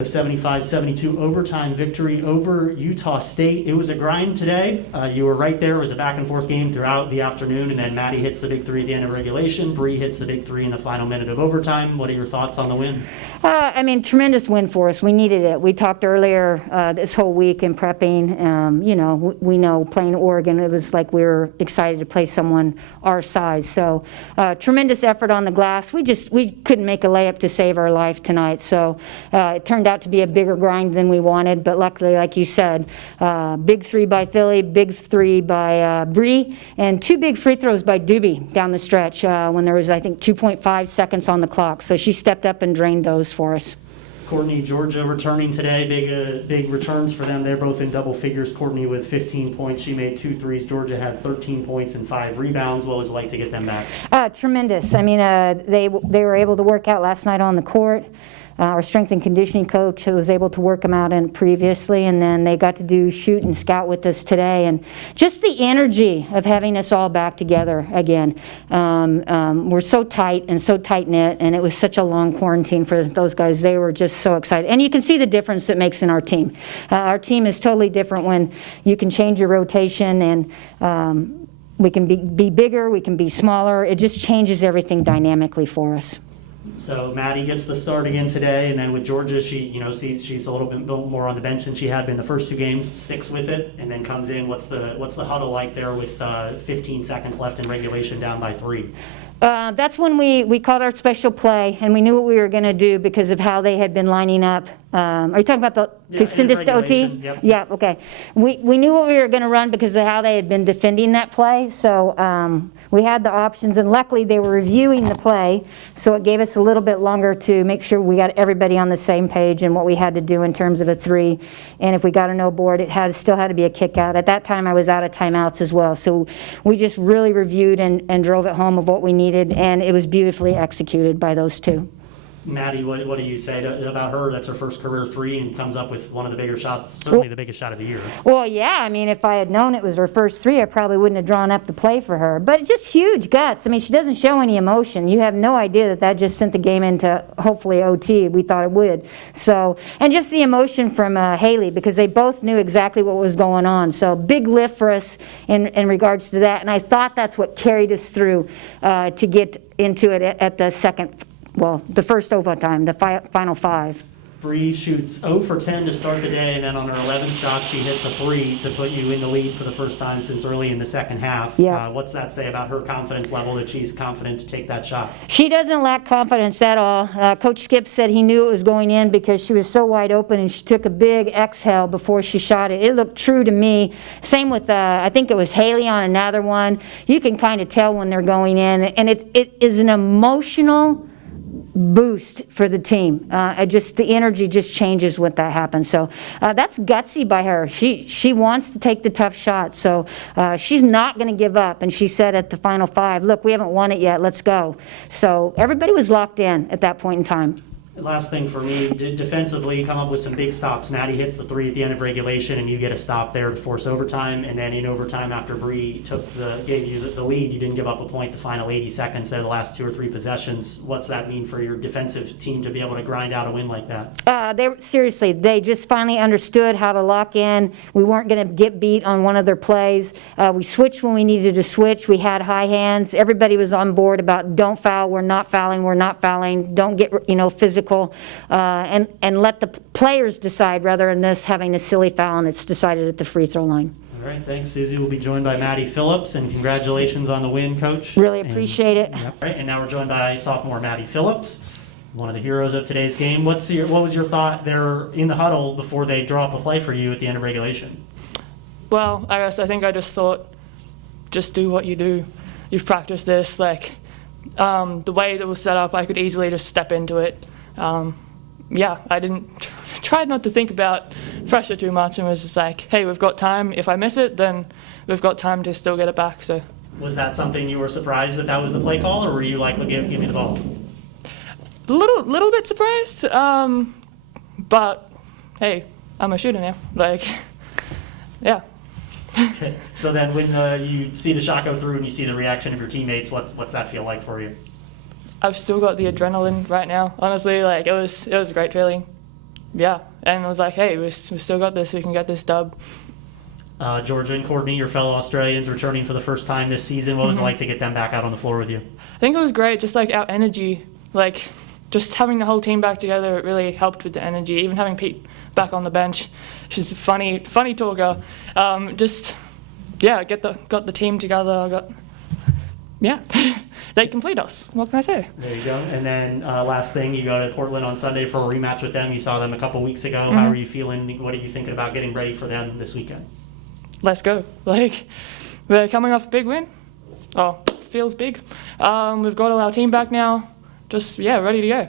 The 75-72 overtime victory over Utah State. It was a grind today. You were right there. It was a back-and-forth game throughout the afternoon, and then Maddy hits the big three at the end of regulation. Bree hits the big three in the final minute of overtime. What are your thoughts on the win? Tremendous win for us. We needed it. We talked earlier this whole week in prepping. We know playing Oregon, it was like we were excited to play someone our size. So tremendous effort on the glass. We couldn't make a layup to save our life tonight. So it turned out to be a bigger grind than we wanted, but luckily, like you said, big three by Philly, big three by Bree, and two big free throws by Doobie down the stretch when there was, I think, 2.5 seconds on the clock. So she stepped up and drained those for us. Courtney, Georgia returning today. Big returns for them. They're both in double figures. Courtney with 15 points. She made 2 threes. Georgia had 13 points and 5 rebounds. What was it like to get them back? Tremendous. They were able to work out last night on the court. Our strength and conditioning coach was able to work them out in previously, and then they got to do shoot and scout with us today. And just the energy of having us all back together again. We're so tight and so tight-knit, and it was such a long quarantine for those guys. They were just so excited. And you can see the difference it makes in our team. Our team is totally different when you can change your rotation, and we can be bigger, we can be smaller. It just changes everything dynamically for us. So Maddy gets the start again today, and then with Georgia, she's a little bit more on the bench than she had been the first 2 games. Sticks with it, and then comes in. What's the huddle like there with 15 seconds left in regulation, down by 3? That's when we called our special play, and we knew what we were going to do because of how they had been lining up. Are you talking about to send us to OT? Yep. Yeah, okay. We knew what we were going to run because of how they had been defending that play. So we had the options, and luckily they were reviewing the play, so it gave us a little bit longer to make sure we got everybody on the same page and what we had to do in terms of a 3. And if we got a no board, it still had to be a kick out. At that time, I was out of timeouts as well. So we just really reviewed and drove it home of what we needed, and it was beautifully executed by those 2. Maddy, what do you say about her? That's her first career 3 and comes up with one of the bigger shots, certainly the biggest shot of the year. Well, yeah, if I had known it was her first 3, I probably wouldn't have drawn up the play for her. But just huge guts. She doesn't show any emotion. You have no idea that just sent the game into, hopefully, OT. We thought it would. So, and just the emotion from Haley, because they both knew exactly what was going on. So big lift for us in regards to that. And I thought that's what carried us through to get into it at the the first overtime, the final 5. Bree shoots 0 for 10 to start the day, and then on her 11th shot, she hits a 3 to put you in the lead for the first time since early in the second half. Yeah. What's that say about her confidence level, that she's confident to take that shot? She doesn't lack confidence at all. Coach Skip said he knew it was going in because she was so wide open, and she took a big exhale before she shot it. It looked true to me. Same with, I think it was Haley on another one. You can kind of tell when they're going in, and it is an emotional boost for the team. The energy just changes when that happens. So that's gutsy by her. She wants to take the tough shot. So she's not going to give up. And she said at the final 5, look, we haven't won it yet. Let's go. So everybody was locked in at that point in time. Last thing for me, defensively, come up with some big stops. Maddy hits the 3 at the end of regulation, and you get a stop there to force overtime. And then in overtime, after Bree gave you the lead, you didn't give up a point the final 80 seconds there, the last 2 or 3 possessions. What's that mean for your defensive team to be able to grind out a win like that? They just finally understood how to lock in. We weren't going to get beat on one of their plays. We switched when we needed to switch. We had high hands. Everybody was on board about don't foul, we're not fouling, don't get physical. And let the players decide rather than this having a silly foul, and it's decided at the free throw line. All right, thanks, Suzy. We'll be joined by Maddy Phillips, and congratulations on the win, Coach. Really appreciate it. Yep. Right, and now we're joined by sophomore Maddy Phillips, one of the heroes of today's game. What was your thought there in the huddle before they draw up a play for you at the end of regulation? Well, I think I just thought, just do what you do. You've practiced this. The way that was set up, I could easily just step into it. I didn't try not to think about pressure too much, and was just like, hey, we've got time. If I miss it, then we've got time to still get it back. So, was that something you were surprised that was the play call, or were you like, give me the ball? Little bit surprised, but hey, I'm a shooter now. Yeah. Okay. So then when you see the shot go through and you see the reaction of your teammates, what's that feel like for you? I've still got the adrenaline right now. Honestly, it was a great feeling. yeah, and I was like, hey, we still got this. We can get this dub. Georgia and Courtney, your fellow Australians, returning for the first time this season. What was it like to get them back out on the floor with you? I think it was great, just like our energy, like just having the whole team back together, it really helped with the energy. Even having Pete back on the bench, she's a funny talker. Just, yeah, got the team together. Yeah, they complete us. What can I say? There you go. And then last thing, you go to Portland on Sunday for a rematch with them. You saw them a couple weeks ago. How are you feeling? What are you thinking about getting ready for them this weekend? Let's go. Like, we're coming off a big win. Oh, feels big. We've got all our team back now. Just, yeah, ready to go.